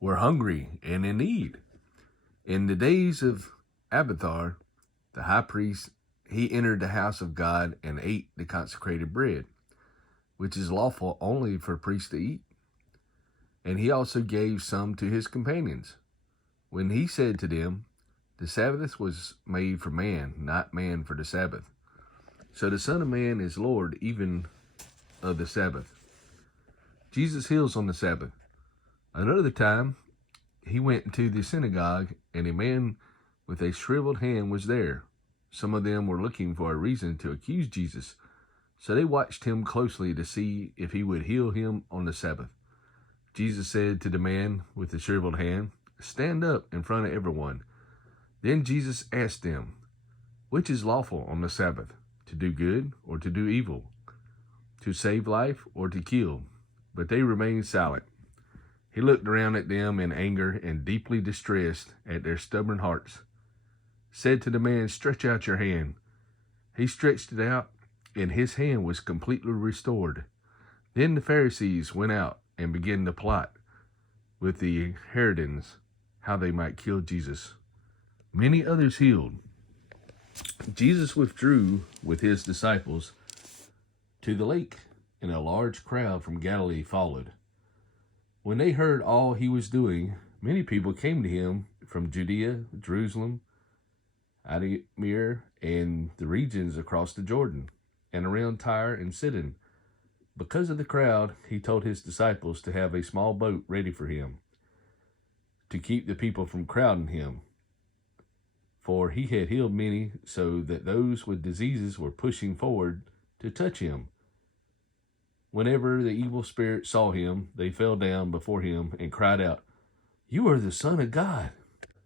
were hungry and in need. In the days of Abiathar, the high priest, he entered the house of God and ate the consecrated bread, which is lawful only for priests to eat. And he also gave some to his companions, when he said to them, the Sabbath was made for man, not man for the Sabbath. So the Son of Man is Lord even of the Sabbath. Jesus heals on the Sabbath. Another time, he went into the synagogue, and a man with a shriveled hand was there. Some of them were looking for a reason to accuse Jesus, so they watched him closely to see if he would heal him on the Sabbath. Jesus said to the man with the shriveled hand, "Stand up in front of everyone." Then Jesus asked them, "Which is lawful on the Sabbath, to do good or to do evil, to save life or to kill?" But they remained silent. He looked around at them in anger and, deeply distressed at their stubborn hearts, said to the man, "Stretch out your hand." He stretched it out, and his hand was completely restored. Then the Pharisees went out and began to plot with the Herodians how they might kill Jesus. Many others healed. Jesus withdrew with his disciples to the lake, and a large crowd from Galilee followed. When they heard all he was doing, many people came to him from Judea, Jerusalem, Idumea, and the regions across the Jordan, and around Tyre and Sidon. Because of the crowd, he told his disciples to have a small boat ready for him, to keep the people from crowding him. For he had healed many, so that those with diseases were pushing forward to touch him. Whenever the evil spirits saw him, they fell down before him and cried out, "You are the Son of God."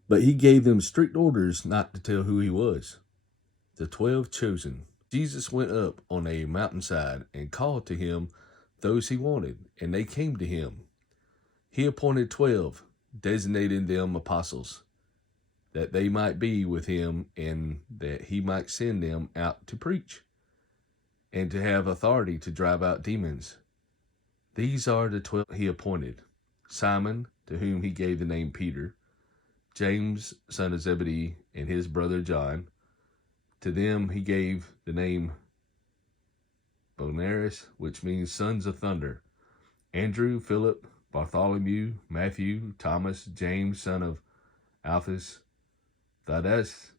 But he gave them strict orders not to tell who he was. The 12 chosen. Jesus went up on a mountainside and called to him those he wanted, and they came to him. He appointed 12, designating them apostles, that they might be with him and that he might send them out to preach and to have authority to drive out demons. These are the 12 he appointed: Simon, to whom he gave the name Peter, James, son of Zebedee, and his brother John. To them he gave the name Boanerges, which means sons of thunder, Andrew, Philip, Bartholomew, Matthew, Thomas, James, son of Alphaeus, Thaddeus,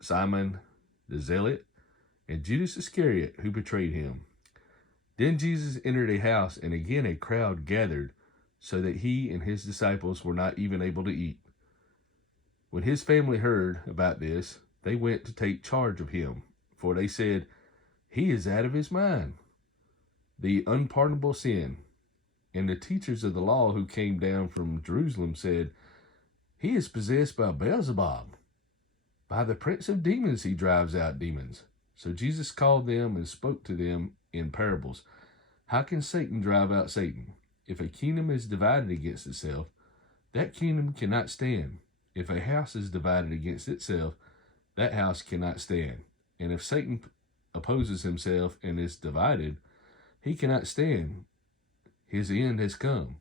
Simon the Zealot, and Judas Iscariot, who betrayed him. Then Jesus entered a house, and again a crowd gathered, so that he and his disciples were not even able to eat. When his family heard about this, they went to take charge of him, for they said, "He is out of his mind, the unpardonable sin." And the teachers of the law who came down from Jerusalem said, "He is possessed by Beelzebub. By the prince of demons he drives out demons." So Jesus called them and spoke to them in parables. "How can Satan drive out Satan? If a kingdom is divided against itself, that kingdom cannot stand. If a house is divided against itself, that house cannot stand. And if Satan opposes himself and is divided, he cannot stand. His end has come.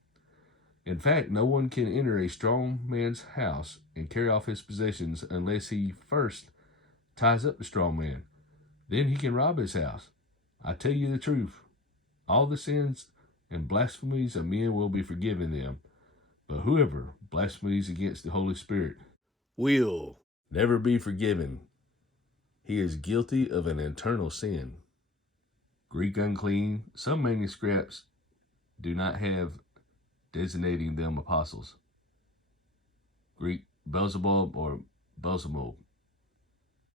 In fact, no one can enter a strong man's house and carry off his possessions unless he first ties up the strong man. Then he can rob his house. I tell you the truth, all the sins and blasphemies of men will be forgiven them, but whoever blasphemies against the Holy Spirit will never be forgiven. He is guilty of an eternal sin. Greek unclean. Some manuscripts do not have designating them apostles. Greek Beelzebub or Beelzebub.